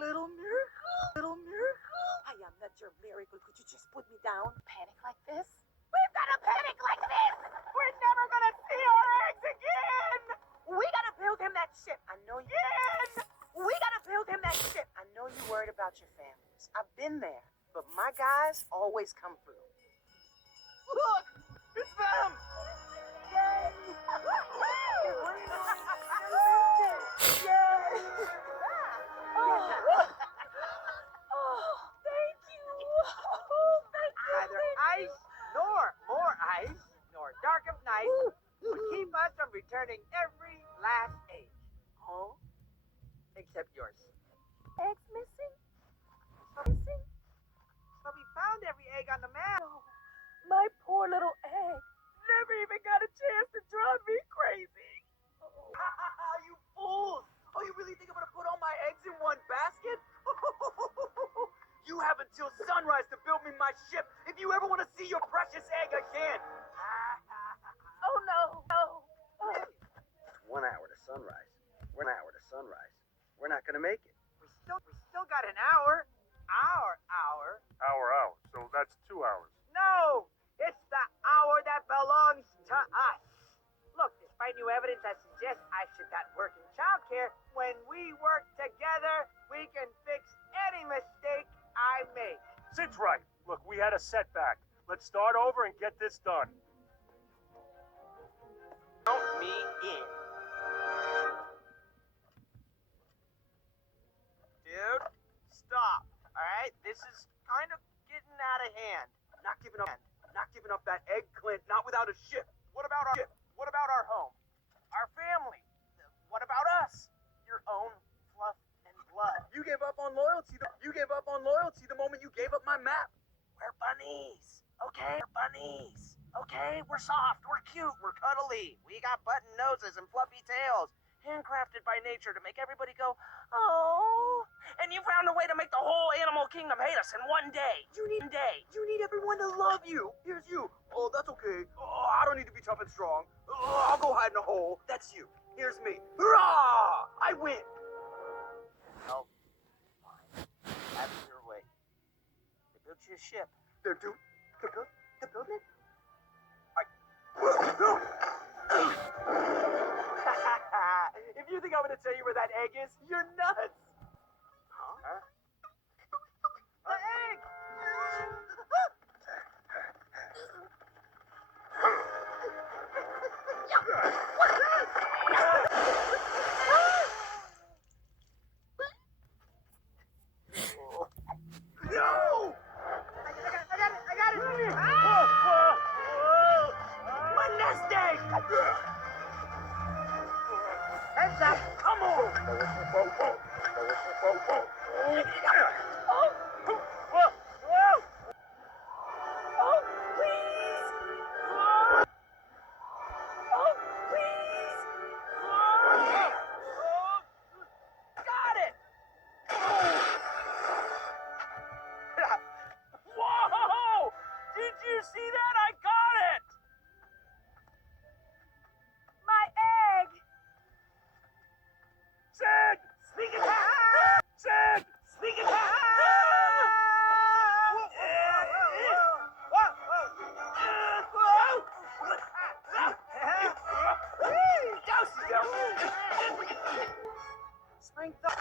little miracle. Little miracle. I am not your miracle. Could you just put me down? Panic like this? We've got to panic like this! We're never gonna see our eggs again! We gotta build him that ship. I know you can! We gotta build him that ship. I know you're worried about your families. I've been there. But my guys always come through. Look! It's them! Yay! Yay! Oh, thank you! Oh, thank you! Neither ice nor more ice nor dark of night would keep us from returning every last egg. Oh? Except yours. Eggs missing? Missing? But we found every egg on the map. No, my poor little egg never even got a chance to drive me crazy. You fools! Oh, you really think I'm gonna put all my eggs in one basket? You have until sunrise to build me my ship if you ever want to see your precious egg again. Oh no, no. Oh. 1 hour to sunrise. 1 hour to sunrise. We're not gonna make it. We still got an hour. Hour. Hour. So that's 2 hours. No, it's the hour that belongs to us. Look, despite new evidence that suggests I should not work in childcare, when we work together, we can fix any mistake I make. Sid's right. Look, we had a setback. Let's start over and get this done. Count me in. Dude, stop. All right, this is kind of getting out of hand. Not giving up. Not giving up that egg, Clint. Not without a ship. What about our ship? What about our home? Our family? What about us? Your own fluff and blood. You gave up on loyalty. You gave up on loyalty the moment you gave up my map. We're bunnies, okay? We're bunnies, okay? We're soft, we're cute, we're cuddly. We got button noses and fluffy tails, handcrafted by nature to make everybody go, oh. And you found a way to make the whole animal kingdom hate us in one day. You need everyone to love you. Here's you. Oh, that's okay. Oh, I don't need to be tough and strong. Oh, I'll go hide in a hole. That's you. Here's me. Hurrah! I win. Oh, fine. Have it your way. They built you a ship. They're building it? If you think I'm gonna tell you where that egg is, you're nuts. Huh? The egg! No! I got it! Ah! My nest egg! Heads up! Come on! Oh, please! Oh, please! Got it! Whoa! Did you see that? I got it! My egg! Sid! Speaking Sid! Speaking Strength up.